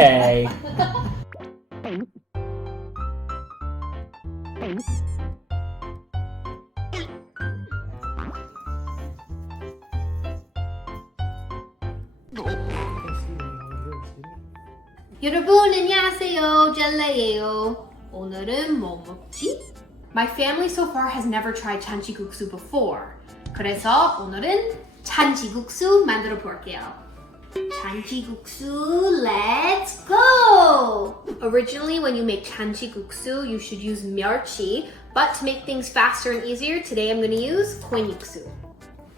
Okay. 여러분 안녕하세요. 젤레예요. 오늘은 뭐 먹지? My family so far has never tried 잔치국수 before. 그래서 오늘은 잔치국수 만들어 볼게요. 잔치국수, let's go! Originally, when you make 잔치국수, you should use 멸치, but to make things faster and easier, today I'm going to use 콩국수.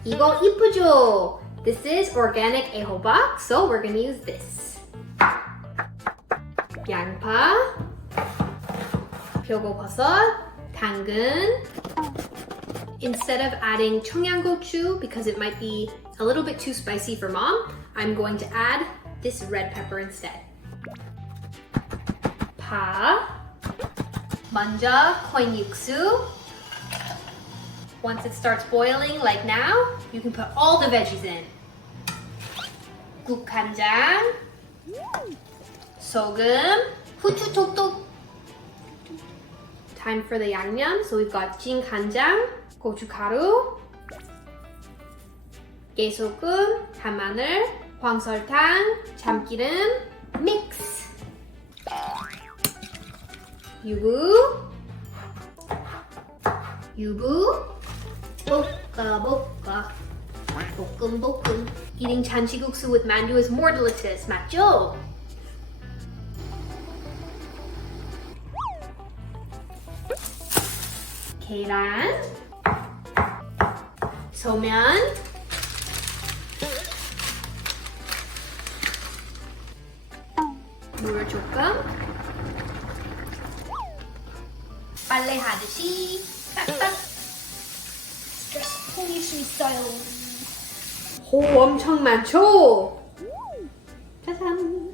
이거 이쁘죠? This is organic 애호박, so we're going to use this. 양파, 표고버섯, 당근. Instead of adding 청양고추, because it might be a little bit too spicy for mom, I'm going to add this red pepper instead. 파, 먼저 콩국수. Once it starts boiling, like now, you can put all the veggies in. 국간장, 소금, 후추 톡톡. Time for the 양념. So we've got 찐간장, 고춧가루, 깨소금, 간마늘, 황설탕, 참기름, 믹스. 유부, 볶아. 볶음. Eating 잔치국수 with mandu is more delicious, 맞죠? 계란, 소면, 물 조금, 빨래 하듯이 빡빡 스트레스 풀릴 수 있어요. 호 엄청 많죠? 짜잔.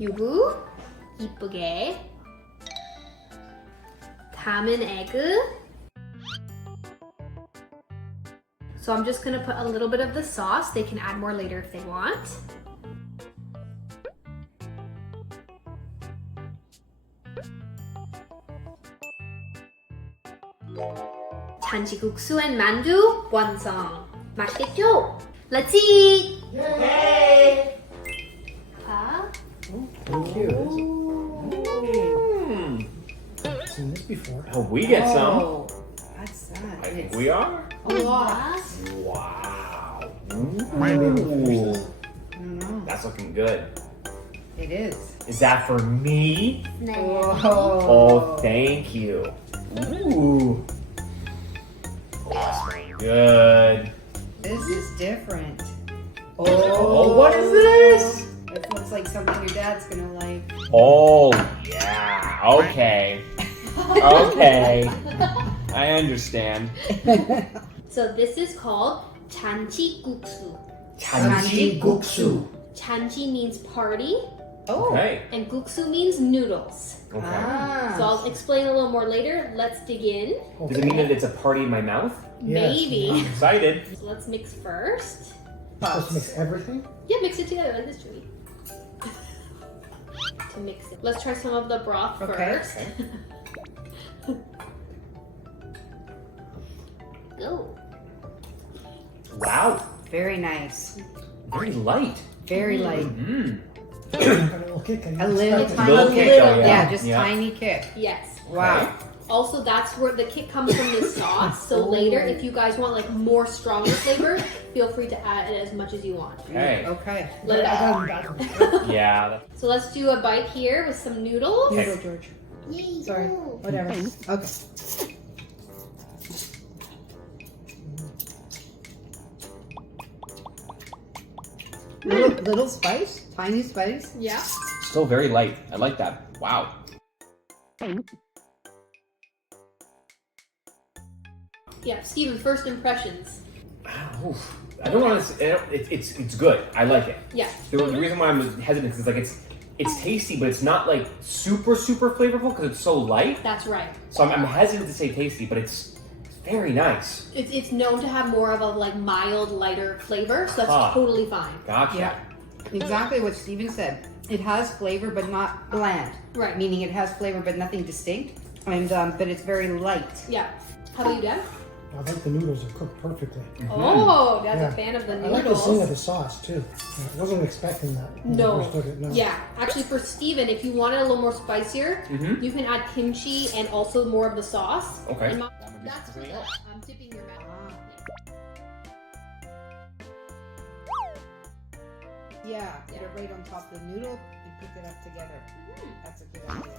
유부 이쁘게. 담은 에그. So I'm just gonna put a little bit of the sauce. They can add more later if they want. 잔치국수 and 만두 완성. 맛있겠죠? Let's eat! Yay! 파. Thank you. Mm. I've seen this before. Hope we get some. Oh, that's I that. think we are. A lot. Wow. Might be able to finish Ooh. this. I don't know. That's looking good. It is. Is that for me? 네. Oh, thank you. Ooh. Oh, that's smelling good. This is different. Oh, what is this? It looks like something your dad's gonna like. Oh, yeah. Okay. Okay. I understand. So this is called 잔치국수. 잔치국수. 잔치 means party, Oh. Okay. and 국수 means noodles. Okay. Ah. So I'll explain a little more later. Let's dig in. Does it mean that it's a party in my mouth? Yes. Maybe. I'm excited. So let's mix first. Supposed to mix everything? Yeah, mix it together like this, Julie. To mix it. Let's try some of the broth Okay. first. Go. Wow. Very nice. Very light. Very light. Mm. Got a little kick. A little tiny Little kick, though, Yeah, just Yeah. tiny kick. Yes. Wow. Also, that's where the kick comes from the sauce. So later, if you guys want like more stronger flavor, feel free to add it as much as you want. Okay. Okay. Let it out. Yeah. So let's do a bite here with some noodles. You go, George. Sorry. Whatever. Okay. Little spice, tiny spice. Yeah. Still very light. I like that. Wow. Yeah, Steven, first impressions. Oof. I don't want to. It's good. I like it. Yeah. The reason why I'm hesitant is like it's tasty, but it's not like super flavorful because it's so light. That's right. So I'm hesitant to say tasty, but it's very nice. It's known to have more of a like mild, lighter flavor, so that's totally fine. Gotcha. Yeah. Exactly what Steven said. It has flavor, but not bland. Right. Meaning it has flavor, but nothing distinct. And but it's very light. Yeah. How about you, Dad? I think the noodles are cooked perfectly. Oh, Dad's Yeah. a fan of the I like the zing noodles. of the sauce too. I wasn't expecting that. when I No. first took it, no. Yeah. Actually, for Steven, if you want it a little more spicier, you can add kimchi and also more of the sauce. Okay. And That would be that's something good. else. I'm tipping your mouth. Yeah. Put it right on top of the noodle and cook it up together. That's a good idea.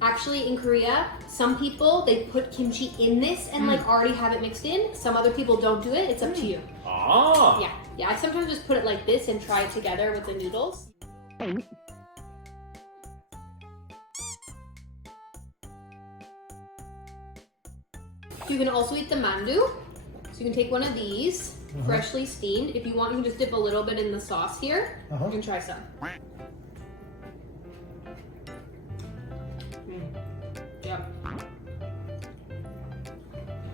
Actually, in Korea, some people they put kimchi in this and like already have it mixed in. Some other people don't do it. It's up to you. Ah. Yeah. I sometimes just put it like this and try it together with the noodles. You can also eat the mandu. So you can take one of these, freshly steamed. If you want, you can just dip a little bit in the sauce here. Uh-huh. You can try some. Yeah.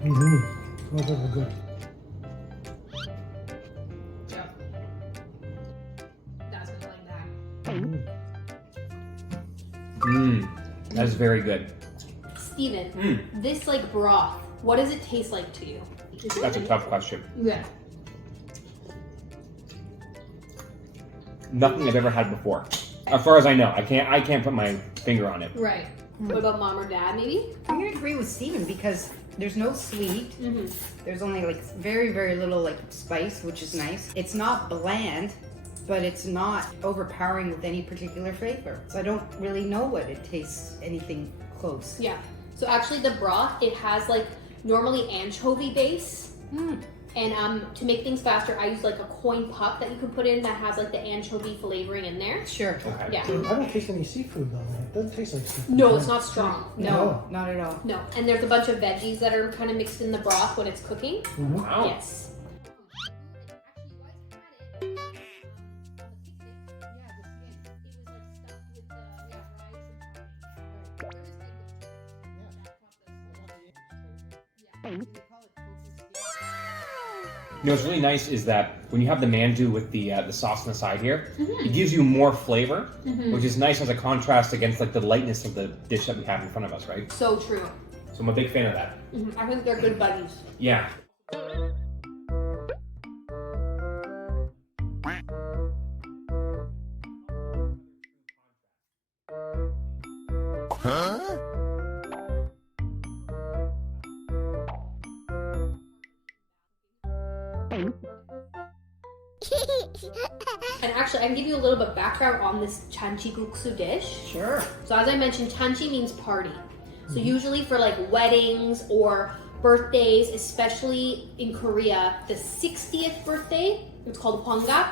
Mm-hmm. Those are good. Yeah. That's gonna like that. That's very good. Steven, this like broth, what does it taste like to you? That's a tough question. Yeah. Nothing I've ever had before. As far as I know, I can't put my finger on it. Right. What about mom or dad, maybe? I'm gonna agree with Steven because there's no sweet. There's only like very little like spice, which is nice. It's not bland, but it's not overpowering with any particular flavor. So I don't really know what it tastes anything close. Yeah. So actually the broth, it has like normally anchovy base. And to make things faster, I use like a coin puck that you can put in that has like the anchovy flavoring in there. Sure. Okay. Yeah. I don't taste any seafood though. It doesn't taste like seafood. No, it's not strong. No, not at all. No. And there's a bunch of veggies that are kind of mixed in the broth when it's cooking. Wow. Yes. You know what's really nice is that when you have the mandu with the sauce on the side here, it gives you more flavor, which is nice as a contrast against like the lightness of the dish that we have in front of us, right? So true. So I'm a big fan of that. I think they're good buddies. Yeah. And actually, I can give you a little bit background on this 잔치국수 dish. Sure. So as I mentioned, 잔치 means party. So usually for like weddings or birthdays, especially in Korea, the 60th birthday, it's called hwangap,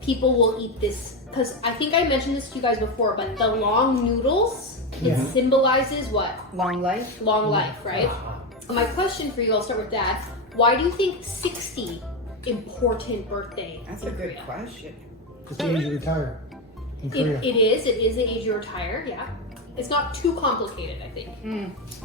people will eat this. Because I think I mentioned this to you guys before, but the long noodles, it symbolizes what? Long life. Long life, right? My question for you, I'll start with Dad. Why do you think 60 important birthday? That's in a good Korea? question. It's the age you retire in Korea. It is the age you retire, yeah. It's not too complicated, I think.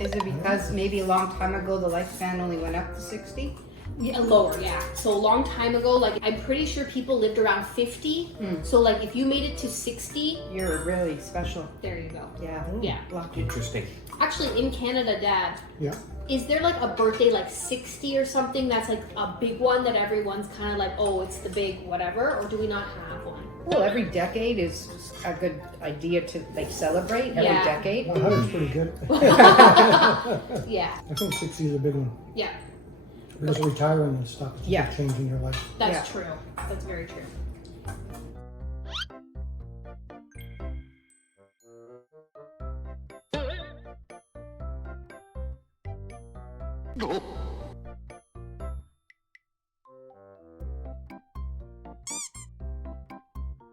Is it because maybe a long time ago the lifespan only went up to 60? Yeah, lower, yeah. So a long time ago, like I'm pretty sure people lived around 50. So like if you made it to 60, You're really special. there you go. Yeah. Yeah. Lucky. Interesting. Actually, in Canada, Dad, Yeah. is there like a birthday like 60 or something that's like a big one that everyone's kind of like, oh, it's the big whatever, or do we not have one? Well, every decade is a good idea to like celebrate every Yeah. decade. 100 is pretty good. Yeah, I think 60 is a big one. yeah, Because retiring and stuff is Yeah. changing your life. that's Yeah. true. That's very true.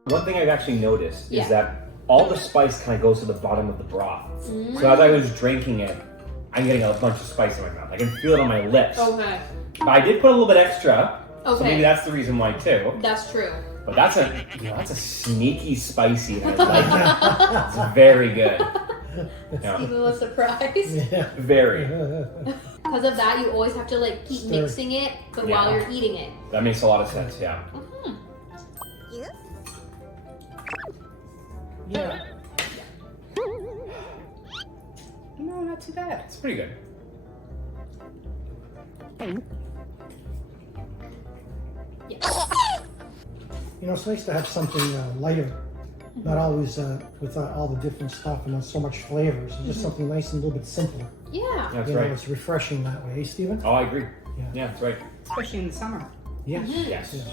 One thing I've actually noticed Yeah. is that all the spice kind of goes to the bottom of the broth. So as I was drinking it, I'm getting a bunch of spice in my mouth. I can feel it on my lips. Okay. But I did put a little bit extra, so Okay. maybe that's the reason why too. That's true. But that's a sneaky spicy, and I like it. It's very good. Yeah, Steven was surprised. Yeah. very. Because of that, you always have to like keep Stir. mixing it, but while Yeah. you're eating it. That makes a lot of sense. Yeah. Yeah. No, not too bad. It's pretty good. You know, it's nice to have something lighter. Not always with all the different stuff and so much flavors. It's just something nice and a little bit simpler. Yeah. That's You know, right. it's refreshing that way, Stephen? Oh, I agree. Yeah. Yeah, that's right. Especially in the summer. Yes. Yes. Yes.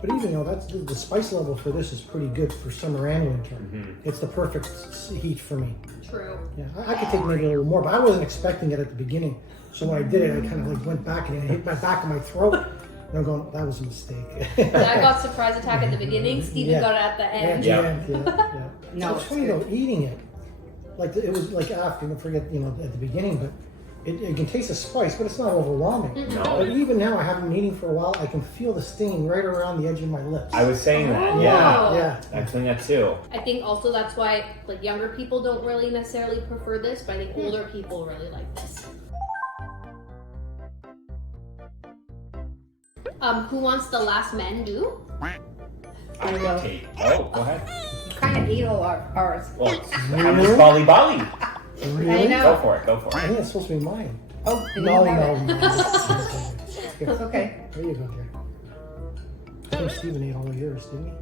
But even though that's the spice level for this is pretty good for summer and winter. It's the perfect heat for me. True. Yeah, I could take maybe a little more, but I wasn't expecting it at the beginning. So when I did it, I kind of like went back and it hit my back of my throat. And I'm going, that was a mistake. I got surprise attack at the beginning. Steven Yeah. got it at the end. Yeah. No, it's it's funny good. though, eating it. Like it was like after, I forget, at the beginning, but it can taste the spice, but it's not overwhelming. No. But even now, I haven't been eating for a while. I can feel the sting right around the edge of my lips. I was saying that. Oh. Yeah. Yeah. I'm saying that too. I think also that's why like younger people don't really necessarily prefer this, but I think older people really like this. Who wants the last menu? I will take. Oh, go ahead. You kind of ate all ours. Well, I'm just Bali Bali. Really? I know. Go for it. Go for I it. think it's supposed to be mine. Oh, did No, you have no, it? no. It's okay. There you go, dear. I think Stephen ate all of yours, didn't he?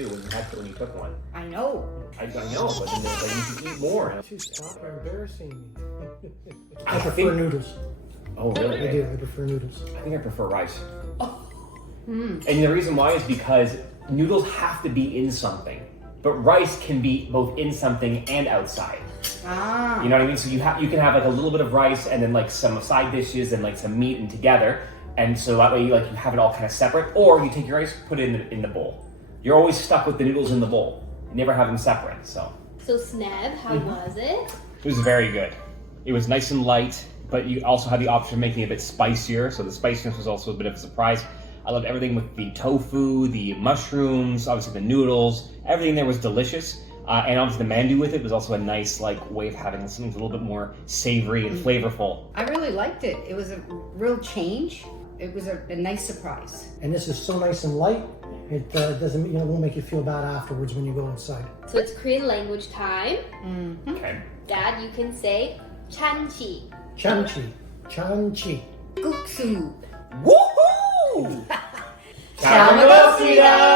Dude, when you took one, I know. I know, but then there's like you should eat more. Dude, stop embarrassing me. I I prefer think- noodles. Oh, really? I do. I prefer noodles. I think I prefer rice. And the reason why is because noodles have to be in something, but rice can be both in something and outside. Ah. You know what I mean? So you can have like a little bit of rice and then like some side dishes and like some meat and together, and so that way you have it all kind of separate. Or you take your rice, put it in the bowl. You're always stuck with the noodles in the bowl. You never have them separate. So So Sneb, how was it? it was very good. It was nice and light, but you also had the option of making it a bit spicier. So the spiciness was also a bit of a surprise. I loved everything with the tofu, the mushrooms, obviously the noodles. Everything there was delicious. And obviously the mandu with it was also a nice way of having something a little bit more savory and flavorful. I really liked it. It was a real change. It was a nice surprise. And this is so nice and light. It doesn't, won't make you feel bad afterwards when you go inside. So it's Korean language time. Okay. Dad, you can say 잔치. Chanchi. 국수. Woohoo! 잘 먹었습니다.